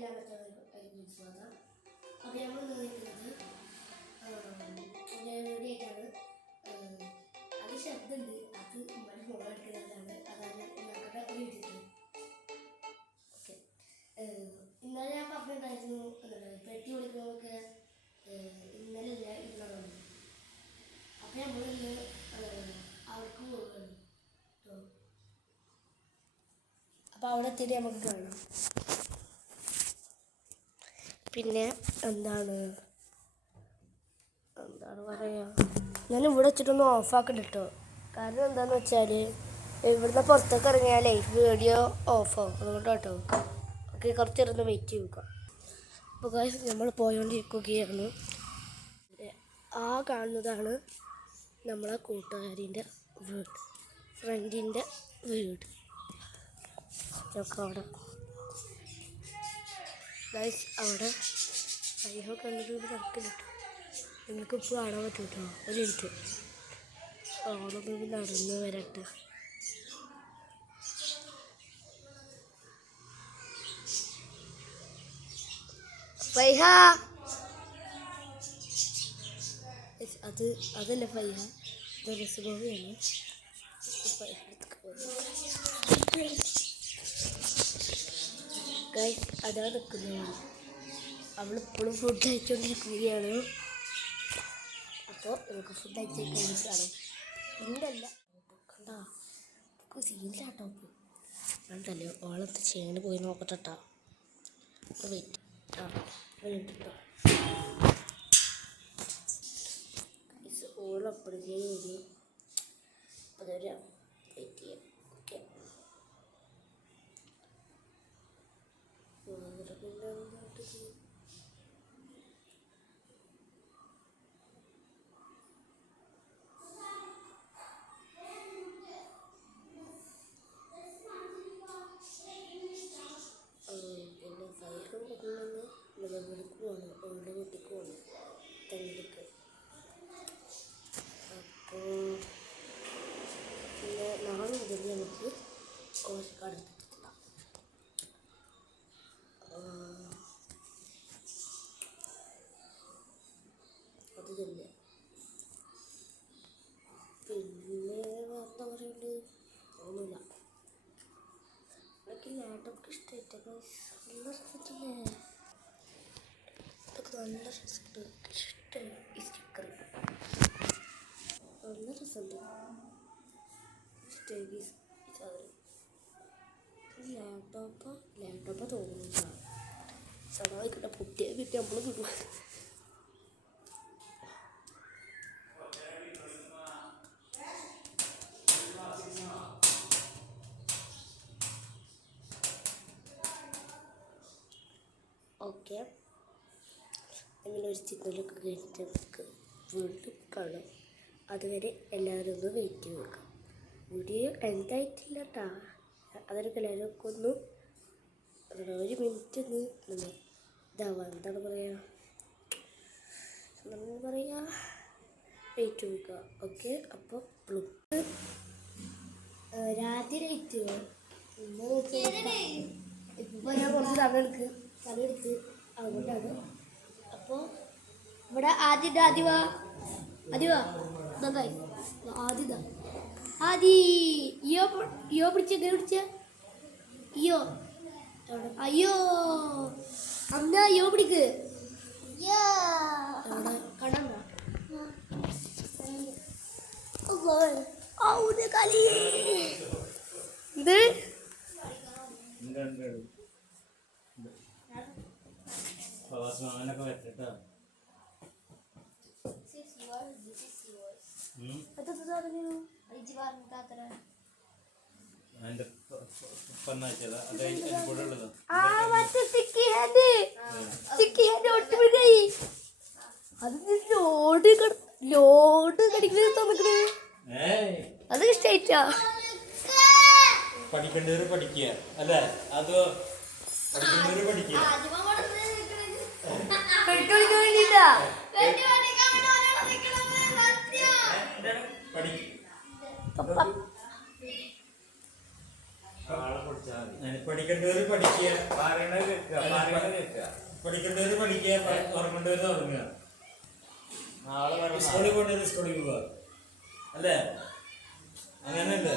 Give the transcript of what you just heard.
എല്ലാവർക്കും സ്വാഗതം. അപ്പോൾ നമ്മൾ നിർമ്മിക്കുന്നത് റെഡിയായിട്ടാണ്. അത് ശബ്ദമുണ്ട്, അത് നമ്മുടെ ഫോൺ എടുക്കുന്നതാണ്. അതാണ് ഞങ്ങളുടെ ഒരു വീട്ടിൽ. ഓക്കെ, ഇന്നലെ ഞാൻ പറഞ്ഞിട്ടുണ്ടായിരുന്നു പെട്ടി വിളിക്കുന്നതൊക്കെ ഇന്നലെ ഇല്ല ഇന്നാണ്. അപ്പോൾ നമ്മളിന്ന് അവർക്ക് പോകുകയാണ്. അപ്പോൾ അവിടെ എത്തിയിട്ട് നമുക്ക് കാണാം. പിന്നെ എന്താണ് പറയുക, ഞാൻ ഇവിടെ വെച്ചിട്ടൊന്ന് ഓഫാക്കണ്ട കേട്ടോ. കാരണം എന്താണെന്ന് വെച്ചാൽ ഇവിടുന്ന് പുറത്തേക്ക് ഇറങ്ങിയാലേ വീഡിയോ ഓഫാവും. അതുകൊണ്ട് കേട്ടോ. ഓക്കെ, കുറച്ച് നേരം ഒന്ന് വെയിറ്റ് ചെയ്യുക. അപ്പോൾ ഗൈസ്, നമ്മൾ പോയോണ്ടിരിക്കുകയാണ്. ആ കാണുന്നതാണ് നമ്മളെ കൂട്ടുകാരിൻ്റെ വീട്, ഫ്രണ്ടിൻ്റെ വീട്. ഒക്കെ അവിടെ ഗൈസ്, അവിടെ അയ്യോ കണ്ടിട്ട് നടക്കില്ല. നിങ്ങൾക്കിപ്പോൾ കാണാൻ പറ്റും കേട്ടോ. ഒരു മിനിറ്റ്, ഓളൊന്ന് നടന്ന് വരട്ടെ. ഫൈഹ, അതല്ല ഫൈഹ, ഇത് രസഗോപിയാണ്. ഗൈസ്, അതാണ് നിൽക്കുന്നത്. അവളിപ്പോഴും ഫുഡ് കഴിച്ചുകൊണ്ടിരിക്കുകയാണ്. അപ്പോൾ നമുക്ക് ഫുഡ് കഴിച്ചാണ്. ഇല്ലല്ല കണ്ടോ, സീനില്ലാട്ടോ. കണ്ടല്ലോ, ഓളത്ത് ചെയ്യണ പോയി നോക്കട്ടെട്ടോ. വെയിറ്റ് കേട്ടോ. ഓളപ്പഴേ വരും. അതൊരു വെയിറ്റ് ചെയ്യാം. ഓക്കെ, വിളിക്കുവാണ്, അവളുടെ വീട്ടിലേക്ക് പോകണം, തെങ്ങിലേക്ക്. അപ്പോൾ പിന്നെ നാളെ മുതൽ നമുക്ക് കോഴിക്കാട് എത്തിച്ചിട്ടാം. അത് തന്നെ. പിന്നെ വാർത്ത പറയുന്നത് ഒന്നുമില്ല. എനിക്ക് ലാപ്ടോപ്പ് ഇഷ്ടമായിട്ടൊക്കെ നല്ല രസത്തില്ലേ. നല്ല രസമുണ്ട്, ഇഷ്ടമായി ഈ സ്റ്റിക്കർ. നല്ല രസമുണ്ട്, ഇഷ്ടമായി ഈ സാധനം. ലാപ്ടോപ്പ് തോന്നുന്നില്ല. സമാധിക്കട്ടെ, പുതിയ കിട്ടി നമ്മൾ കിട്ടും. ഓക്കെ, അങ്ങനെ ഒരു ചിത്രമൊക്കെ കഴിഞ്ഞിട്ട് നമുക്ക് വീണ്ടും കാണാം. അതുവരെ എല്ലാവരും ഒന്ന് വെയിറ്റ് ചെയ്ത് നോക്കാം. വീഡിയോ എന്തായിട്ടില്ല കേട്ടോ. അതൊക്കെ എല്ലാവരും ഒന്ന് ഒരു മിനിറ്റ് ഒന്ന് ഇതാവാം. എന്താണ് പറയുക വെയിറ്റ് നോക്കുക. ഓക്കെ, അപ്പോൾ രാത്രി വെയിറ്റ് ഇപ്പോൾ ഞാൻ കുറച്ച് തലയെടുത്ത് അതുകൊണ്ടാണ്. അപ്പോൾ ഇവിടെ ആദിവാ നന്നായി. ഇയോ പിടിച്ച എങ്ങനെ പിടിച്ച അയ്യോ അമ്മ യോ പിടിക്ക് കടന്ന കളി ഇത് അങ്ങനൊക്കെ വെച്ചിട്ടാ. ലോഡ് കടിക്കണേ. അത് ഇഷ്ടായിട്ടാ. പഠിക്കേണ്ടവര് പഠിക്കുക അല്ലേ? അതോ പഠിക്കേണ്ടവര് പഠിക്കുക. പഠിക്കേണ്ടവര് പഠിക്കുക. പഠിക്കേണ്ടവര് പഠിക്കുക, ഉറങ്ങേണ്ടവര് ഉറങ്ങുക. നാളെ സ്കൂളിൽ പോകേണ്ടവര് സ്കൂളിൽ പോവുക. അല്ലേ? അങ്ങനെയല്ലേ?